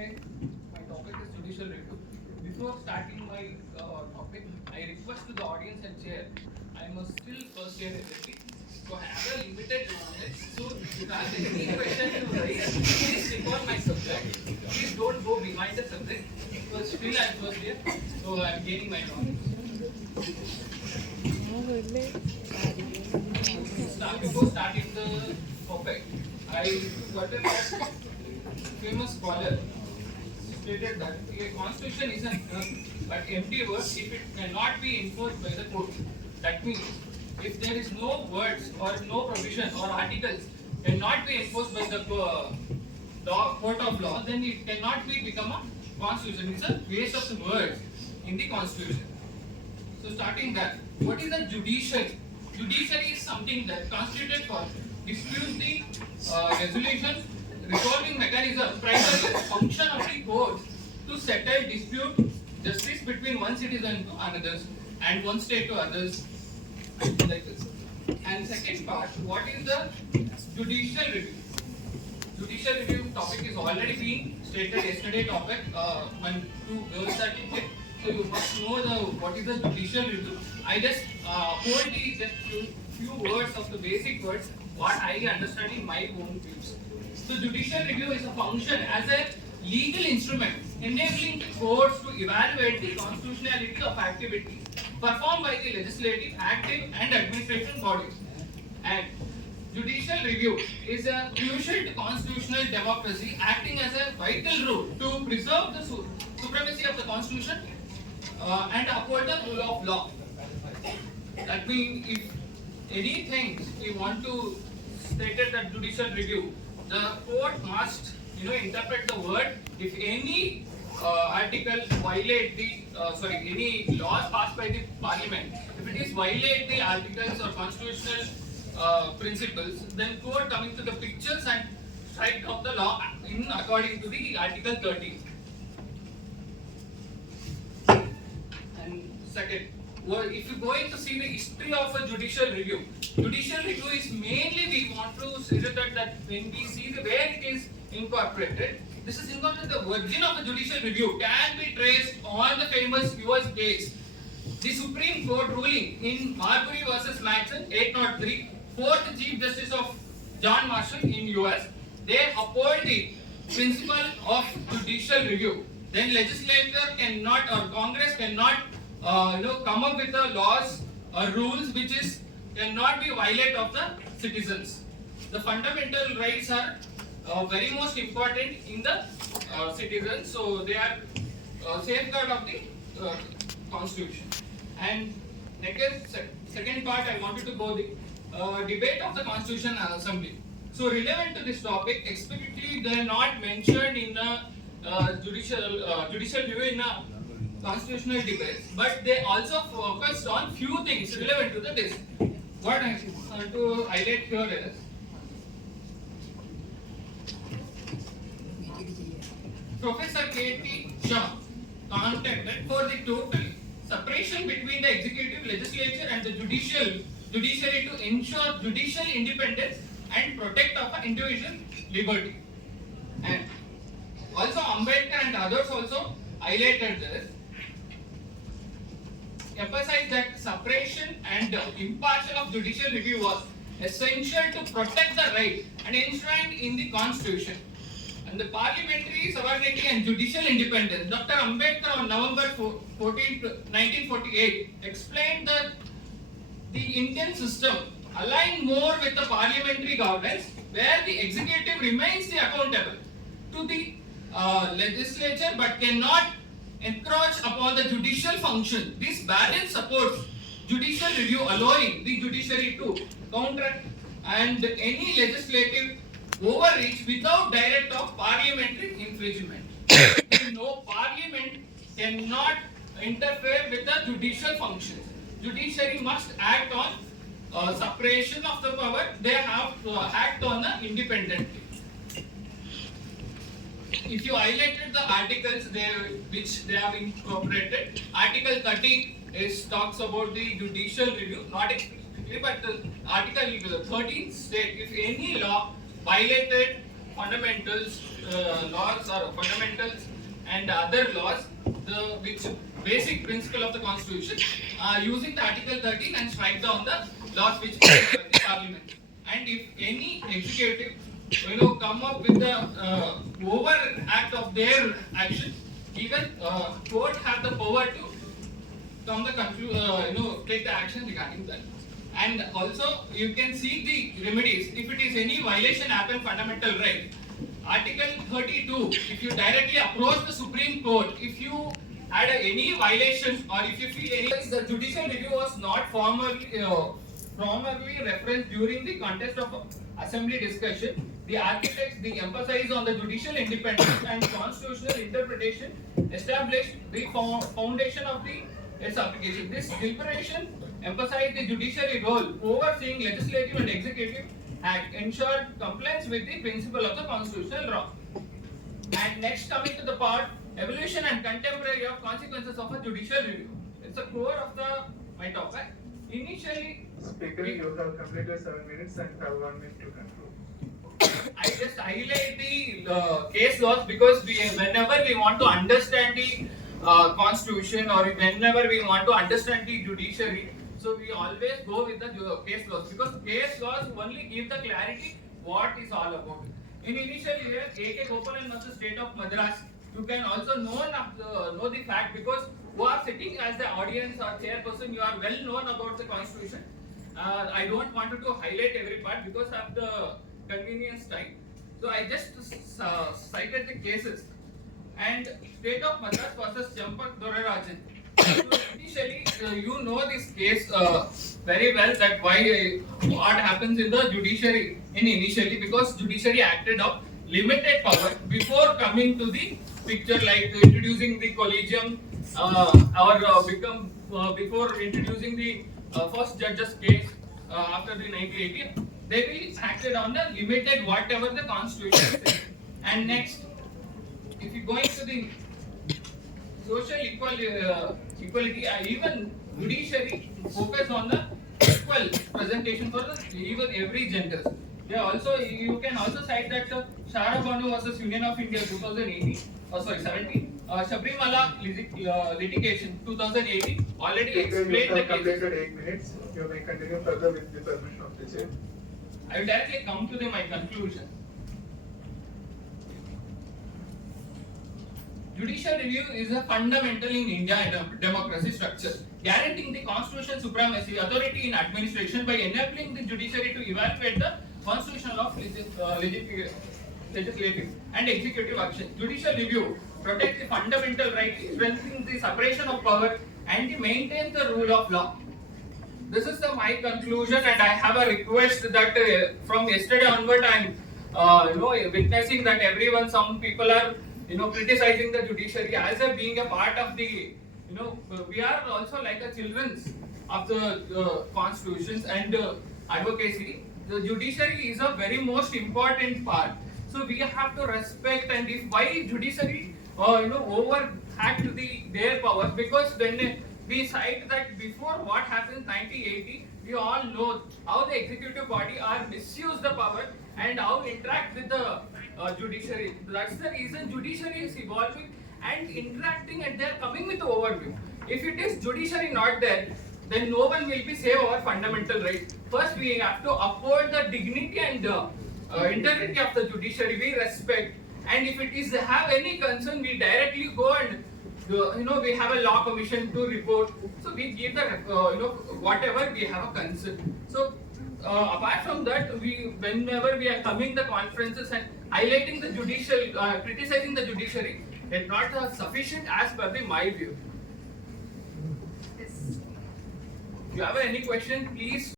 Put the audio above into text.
Today, my topic is judicial review. Before starting my topic, I request to the audience and chair, I am a still first year LLB, so I have a limited knowledge. So if you have any question to raise, please recall my subject. Please don't go behind the subject, because still I am first year, so I am gaining my knowledge. Before starting the topic, I got a famous scholar stated that a constitution is an but empty word if it cannot be enforced by the court. That means if there is no words or no provision or articles cannot be enforced by the court of law, then it cannot become a constitution. It's a waste of the words in the constitution. So starting that, what is the judiciary? Judiciary is something that constituted for dispute the resolution, resolving mechanism, primarily function of the court to settle dispute justice between one citizen to others and one state to others, like this. And second part, what is the judicial review? Judicial review topic is already being stated yesterday topic when two girls are taken. So you must know what is the judicial review. I just hold the few words of the basic words what I understand in my own views. So judicial review is a function as a legal instrument enabling courts to evaluate the constitutionality of activities performed by the legislative, active and administrative bodies. And judicial review is a crucial to constitutional democracy, acting as a vital role to preserve the supremacy of the constitution and uphold the rule of law. That means if anything we want to state that judicial review, the court must interpret the word. If any article violate the any laws passed by the parliament, if it is violate the articles or constitutional principles, then court coming to the pictures and strike down the law in according to the article 13. And second, if you going to see the history of a judicial review is mainly we want to say that when we see the where it is incorporated, this is incorporated. The origin of the judicial review can be traced on the famous US case, the Supreme Court ruling in Marbury versus Maxon 803, fourth Chief Justice of John Marshall in US. They uphold the principle of judicial review. Then legislature cannot or Congress cannot come up with the laws or rules which cannot be violate of the citizens. The fundamental rights are very most important in the citizens, so they are safeguard of the constitution. And second part, I wanted to go the debate of the constitution and assembly. So relevant to this topic, explicitly they are not mentioned in the judicial review in a constitutional debates, but they also focused on few things relevant to this. What I want to highlight here is Professor K.T. Shah contended for the total separation between the executive, legislature and the judiciary to ensure judicial independence and protect of individual liberty. And also Ambedkar and others also highlighted this, emphasized that separation and impartial of judicial review was essential to protect the right and enshrined in the constitution. And the parliamentary sovereignty and judicial independence. Dr. Ambedkar on November 14, 1948 explained that the Indian system aligned more with the parliamentary governance, where the executive remains the accountable to the legislature but cannot encroach upon the judicial function. This balance supports judicial review, allowing the judiciary to counter and any legislative overreach without direct of parliamentary infringement. No, parliament cannot interfere with the judicial functions. Judiciary must act on separation of the power. They have to act on the independently. If you highlighted the articles which they have incorporated, Article 13 talks about the judicial review, not explicitly, but the Article 13 states if any law violated fundamentals, laws or fundamentals and other laws, the which basic principle of the constitution, using the Article 13 and strike down the laws which by the parliament. And if any executive, come up with the over act of their action, even court have the power to take the action regarding that. And also you can see the remedies if it is any violation happen fundamental right. Article 32, if you directly approach the Supreme Court, if you had any violation or if you feel any, the judicial review was not formally referenced during the context of assembly discussion. The architects, the emphasis on the judicial independence and constitutional interpretation established the foundation of its application. This deliberation emphasized the judiciary role overseeing legislative and executive act, ensured compliance with the principle of the constitutional law. And next, coming to the part evolution and contemporary of consequences of a judicial review. It's the core of my topic. Initially, Speaker, you have completed 7 minutes and have 1 minute to conclude. I just highlight the case laws because whenever we want to understand the constitution or whenever we want to understand the judiciary, so we always go with the case laws because case laws only give the clarity what is all about. In initial year, A.K. Gopalan versus State of Madras, you can also know the fact because who are sitting as the audience or chairperson, you are well known about the constitution. I don't want to highlight every part because of the convenience time. So I just cited the cases. And State of Madras versus Champak Dorarajan. So initially, you know this case very well that what happens in the judiciary initially because judiciary acted of limited power before coming to the picture like introducing the collegium before introducing the first judge's case after the 1980. They will acted on the limited whatever the constitution says. And next, if you go into the social equality, even judiciary focus on the equal presentation for even every gender. You can also cite that Shara Banu versus Union of India 17, Shabrimala litigation 2018 already explained you the have case. completed 8 minutes. You may continue further with the permission of the chair. I will directly come to my conclusion. Judicial review is a fundamental in India democracy structure, guaranteeing the constitutional supremacy, authority in administration by enabling the judiciary to evaluate the constitutional of legislative and executive action. Judicial review protects the fundamental rights, strengthening the separation of power, and maintains the rule of law. This is my conclusion, and I have a request that from yesterday onward, I'm witnessing that some people are criticizing the judiciary as being a part of the we are also like a children of the constitutions and advocacy. The judiciary is a very most important part. So we have to respect, and if why judiciary overact their powers, because when we cite that before what happened in 1980, we all know how the executive body are misuse the power and how interact with the judiciary. That's the reason judiciary is evolving and interacting, and they are coming with the overview. If it is judiciary not there, then no one will be save our fundamental rights. First, we have to uphold the dignity and integrity of the judiciary. We respect, and if it is have any concern, we directly go and we have a law commission to report. So we give the whatever we have a concern. So apart from that, whenever we are coming the conferences and highlighting the judicial, criticizing the judiciary, it's not sufficient as per my view. If you have any question, please.